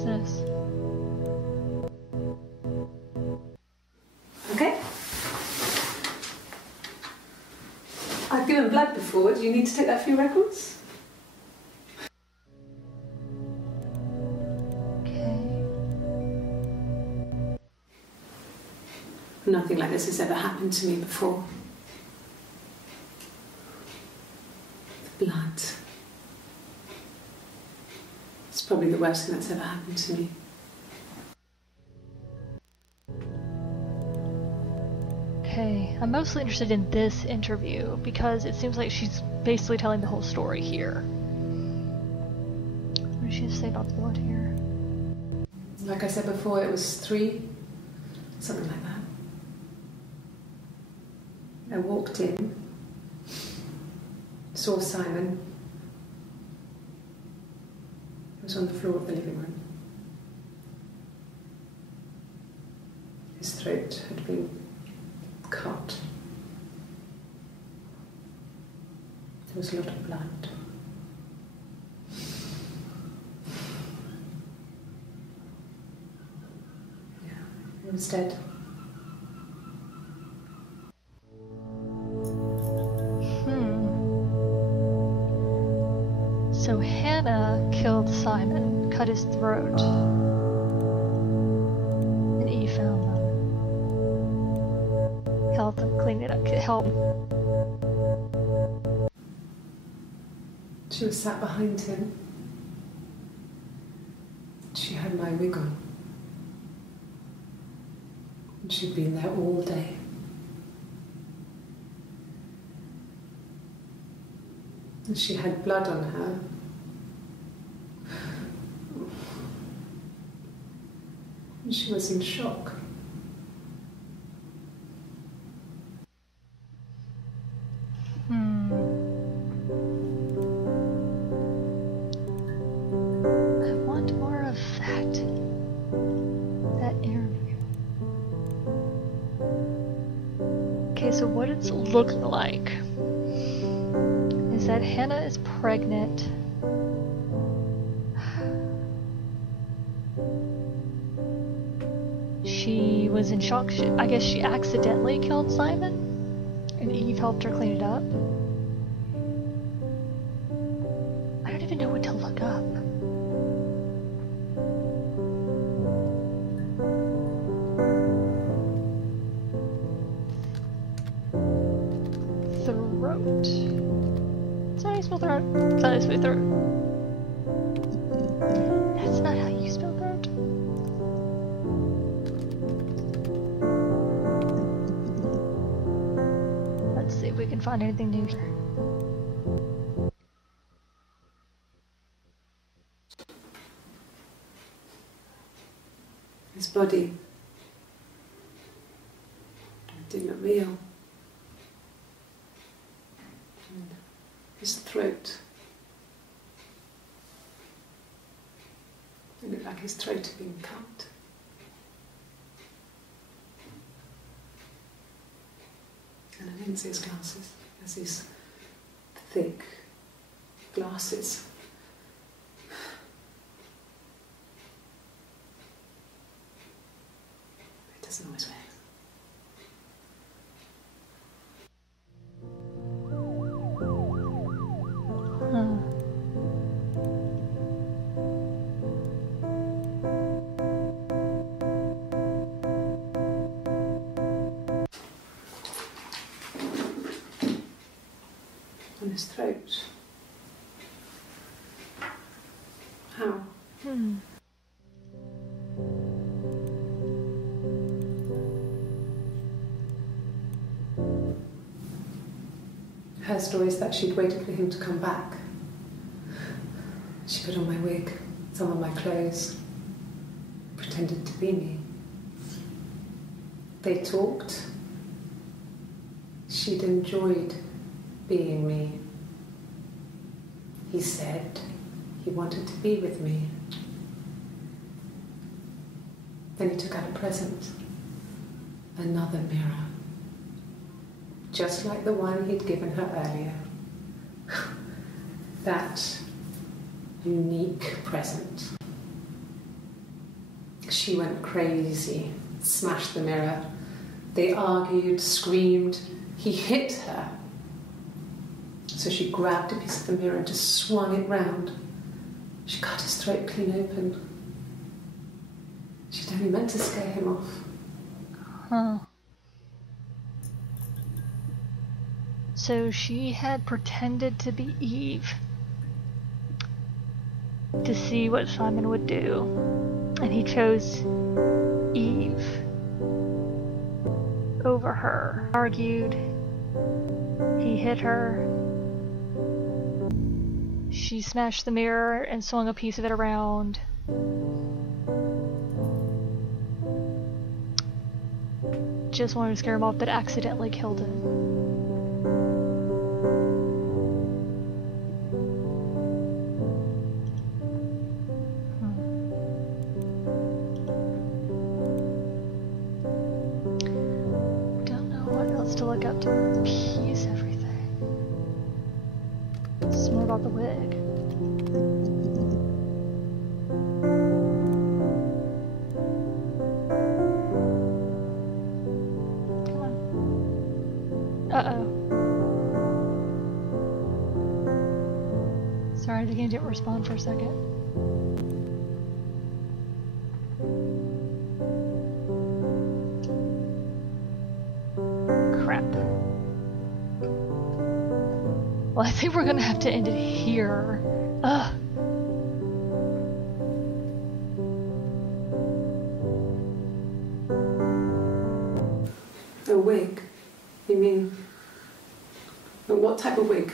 What's this? Okay. I've given blood before. Do you need to take that for your records? Okay. Nothing like this has ever happened to me before. The blood. It's probably the worst thing that's ever happened to me. Okay, I'm mostly interested in this interview because it seems like she's basically telling the whole story here. What does she have to say about the blood here? Like I said before, it was 3, something like that. I walked in, saw Simon. He was on the floor of the living room. His throat had been cut. There was a lot of blood. Yeah, he was dead. So Hannah killed Simon, cut his throat, and Eve found them. Helped them clean it up. Help. She was sat behind him. She had my wig on. And she'd been there all day. And she had blood on her. And she was in shock. I want more of that interview. Okay, so what it's looking like is that Hannah is pregnant. She was in shock. I guess she accidentally killed Simon, and Eve helped her clean it up. I don't even know what to look up. Throat. That's how you spell throat. That's how you spell throat. That's not how you spell throat. Let's see if we can find anything new here. His body did not real. And his throat. It looked like his throat had been cut. And I didn't see his glasses. He has these thick glasses. He doesn't always wear. On his throat. How? Her story is that she'd waited for him to come back. She put on my wig, some of my clothes, pretended to be me. They talked. She'd enjoyed being me. He said he wanted to be with me. Then he took out a present, another mirror, just like the one he'd given her earlier. That unique present. She went crazy, smashed the mirror. They argued, screamed. He hit her. So she grabbed a piece of the mirror and just swung it round. She cut his throat clean open. She'd only meant to scare him off. Huh. So she had pretended to be Eve to see what Simon would do, and he chose Eve over her. Argued, he hit her, she smashed the mirror and swung a piece of it around. Just wanted to scare him off, but accidentally killed him. To look up to piece everything. It's more about the wig. Come on. Uh-oh. Sorry, the game didn't respond for a second. Well, I think we're gonna have to end it here. Ugh. A wig? You mean... what type of wig?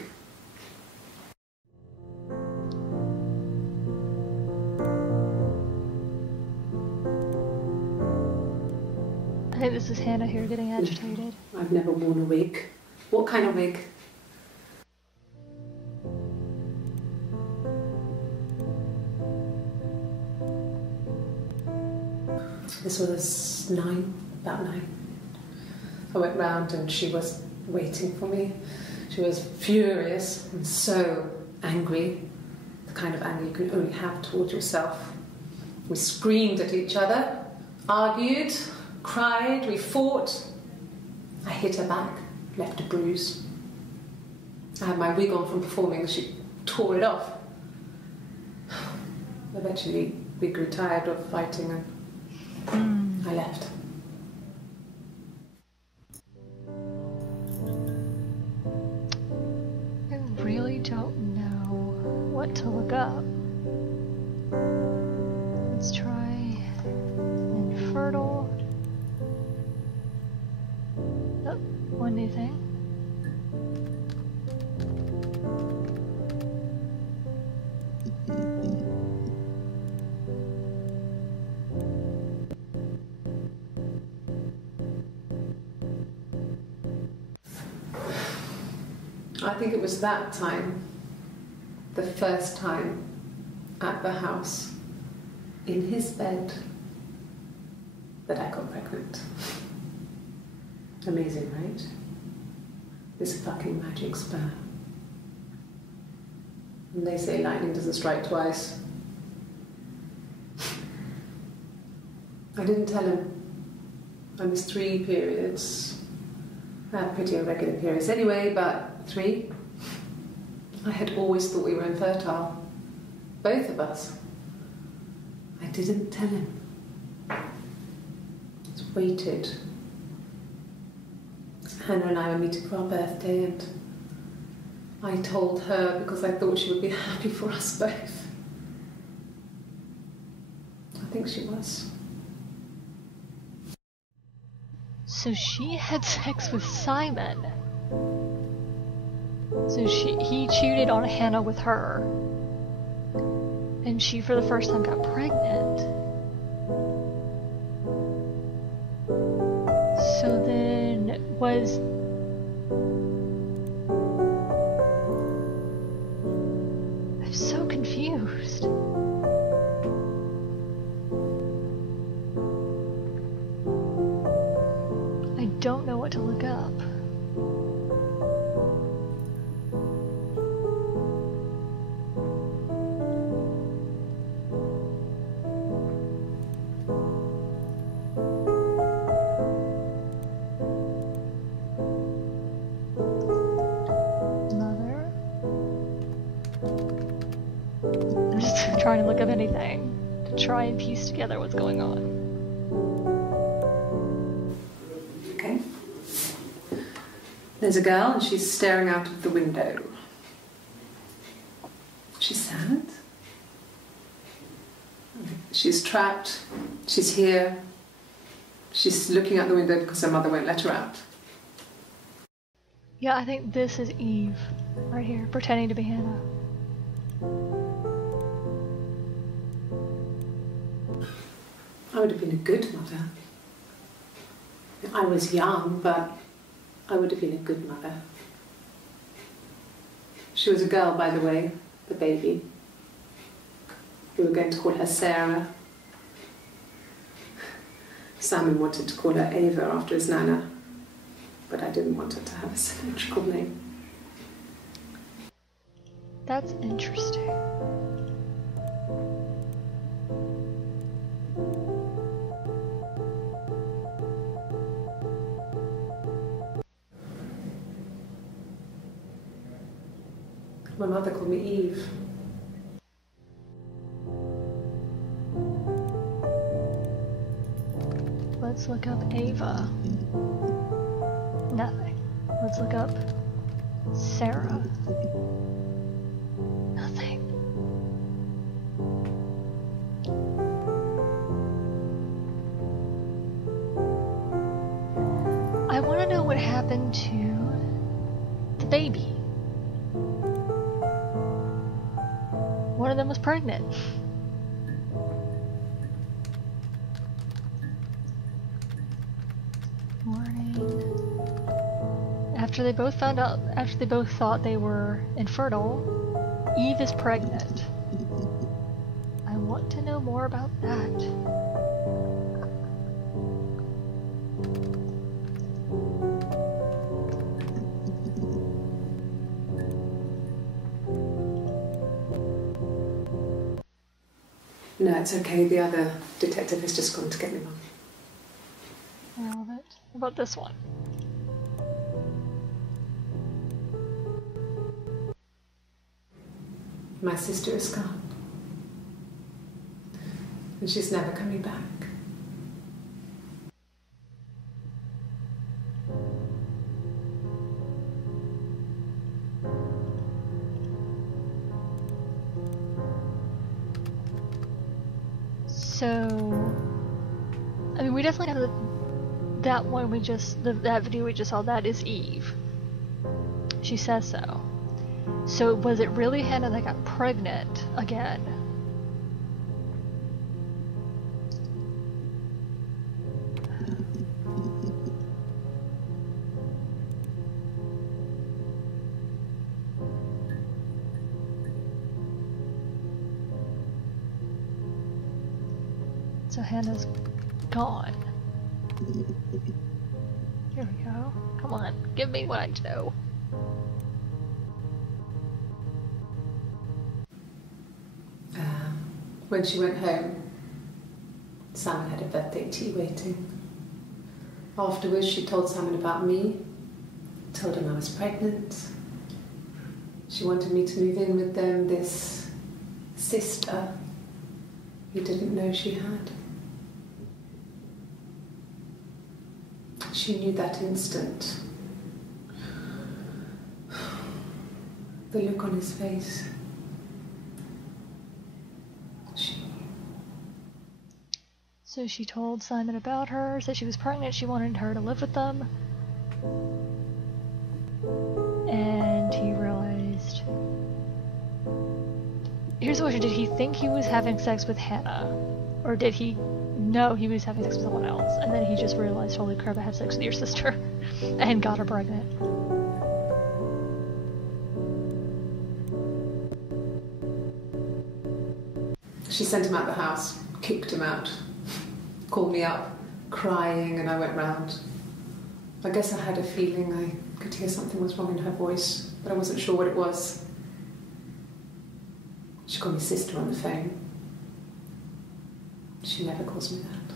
I think this is Hannah here getting agitated. I've never worn a wig. What kind of wig? This was about 9. I went round and she was waiting for me. She was furious and so angry, the kind of anger you can only have towards yourself. We screamed at each other, argued, cried, we fought. I hit her back, left a bruise. I had my wig on from performing and she tore it off. Eventually we grew tired of fighting and I left. I really don't know what to look up. Let's try infertile. Oh, one new thing. I think it was that time, the first time at the house, in his bed, that I got pregnant. Amazing, right? This fucking magic sperm. And they say lightning doesn't strike twice. I didn't tell him. I missed 3 periods. I had pretty irregular periods anyway, but 3. I had always thought we were infertile. Both of us. I didn't tell him. Just waited. Hannah and I were meeting for our birthday and I told her because I thought she would be happy for us both. I think she was. So she had sex with Simon. So he cheated on Hannah with her. And she, for the first time, got pregnant. So then, was... I'm so confused. I don't know what to look up. trying to look up anything to try and piece together what's going on. Okay. There's a girl and she's staring out of the window. She's sad. She's trapped. She's here. She's looking out the window because her mother won't let her out. Yeah, I think this is Eve, right here, pretending to be Hannah. I would have been a good mother. I was young, but I would have been a good mother. She was a girl, by the way, the baby. We were going to call her Sarah. Simon wanted to call her Ava after his nana, but I didn't want her to have a symmetrical name. That's interesting. My mother called me Eve. Let's look up Ava. Nothing. Let's look up Sarah. Nothing. I want to know what happened to the baby. One of them was pregnant. After they both thought they were infertile, Eve is pregnant. I want to know more about that. No, it's okay. The other detective has just gone to get me one. What about this one? My sister is gone. And she's never coming back. So, I mean, we definitely have that one that video we just saw, that is Eve. She says so. So was it really Hannah that got pregnant again? So Hannah's gone. Here we go. Come on, give me what I know. When she went home, Simon had a birthday tea waiting. Afterwards, she told Simon about me, told him I was pregnant. She wanted me to move in with them, this sister he didn't know she had. She knew that instant. The look on his face. So she told Simon about her, said she was pregnant, she wanted her to live with them. And he realized... Here's the question, did he think he was having sex with Hannah? Or did he know he was having sex with someone else? And then he just realized, holy crap, I had sex with your sister. And got her pregnant. She sent him out the house, kicked him out. Called me up, crying, and I went round. I guess I had a feeling I could hear something was wrong in her voice, but I wasn't sure what it was. She called me sister on the phone. She never calls me that.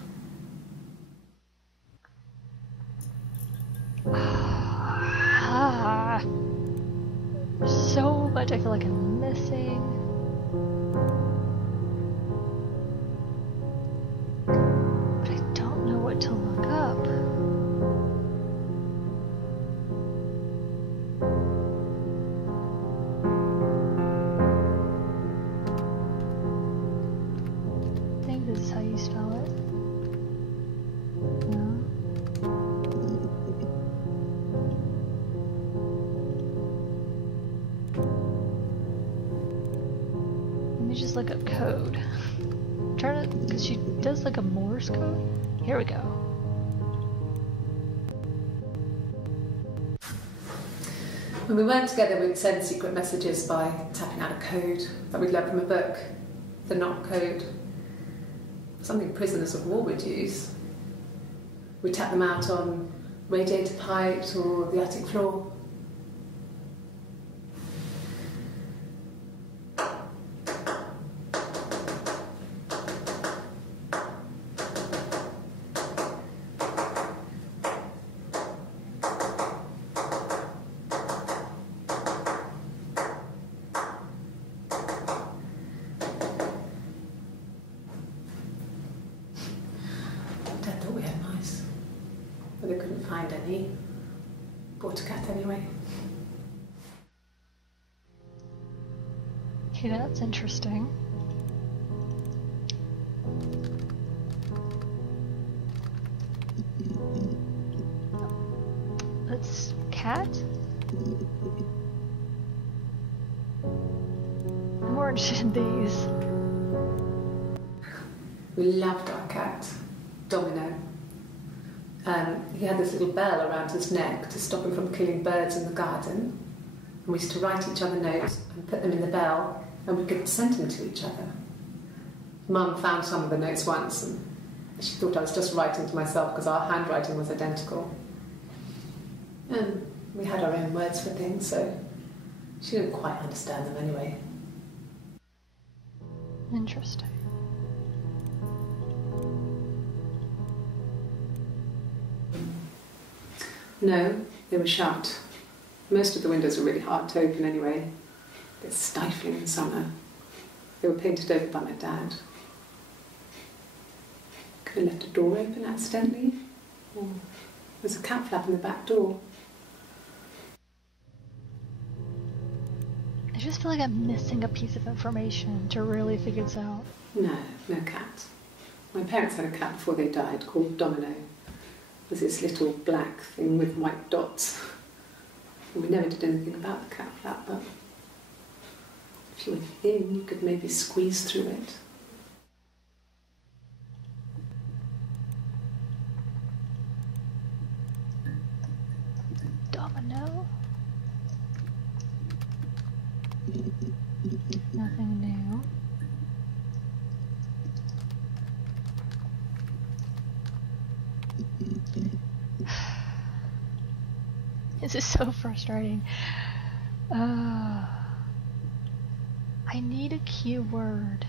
So much I feel like I'm missing. is how you spell it. No. Let me just look up code. I'm trying to, because she does like a Morse code. Here we go. When we weren't together, we'd send secret messages by tapping out a code that we'd learned from a book, the knock code. Something prisoners of war would use. We'd tap them out on radiator pipes or the attic floor. Dad thought we had mice, but they couldn't find any. Bought a cat anyway. Okay, that's interesting. Let's cat. I'm more interested in these. We loved our cat, Domino. He had this little bell around his neck to stop him from killing birds in the garden. And we used to write each other notes and put them in the bell, and we could send them to each other. Mum found some of the notes once, and she thought I was just writing to myself because our handwriting was identical. And we had our own words for things, so she didn't quite understand them anyway. Interesting. No, they were shut. Most of the windows were really hard to open anyway. They're stifling in summer. They were painted over by my dad. Could have left a door open accidentally. Or there's a cat flap in the back door. I just feel like I'm missing a piece of information to really figure this out. No, no cat. My parents had a cat before they died called Domino. It was this little black thing with white dots. And we never did anything about the cat flap, but if you were thin, you could maybe squeeze through it. Domino? Nothing new. This is so frustrating. I need a keyword.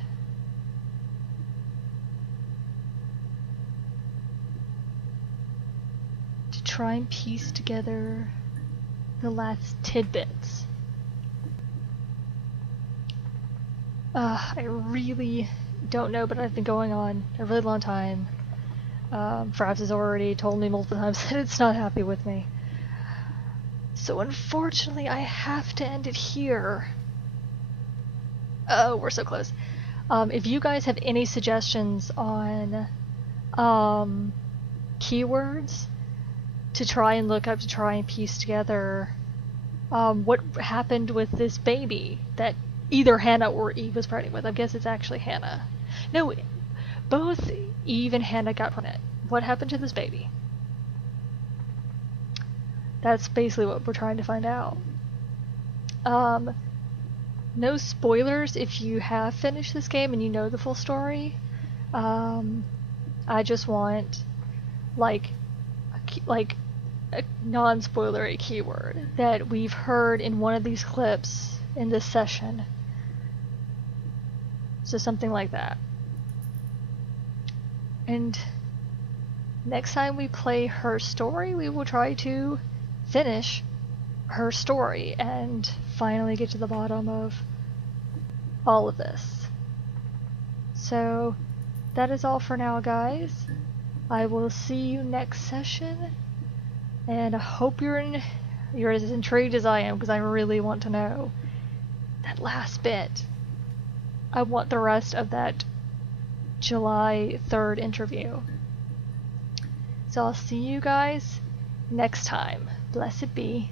To try and piece together the last tidbits. I really don't know, but I've been going on a really long time. Fraps has already told me multiple times that it's not happy with me. So unfortunately, I have to end it here. Oh, we're so close. If you guys have any suggestions on keywords to try and look up to try and piece together what happened with this baby that either Hannah or Eve was pregnant with. I guess it's actually Hannah. No, both Eve and Hannah got pregnant. What happened to this baby? That's basically what we're trying to find out. No spoilers if you have finished this game and you know the full story. I just want like a non-spoilery keyword that we've heard in one of these clips in this session. So something like that. And next time we play her story, we will try to finish her story and finally get to the bottom of all of this. So that is all for now, guys. I will see you next session, and I hope you're as intrigued as I am, because I really want to know that last bit. I want the rest of that July 3rd interview. So I'll see you guys next time. Blessed be.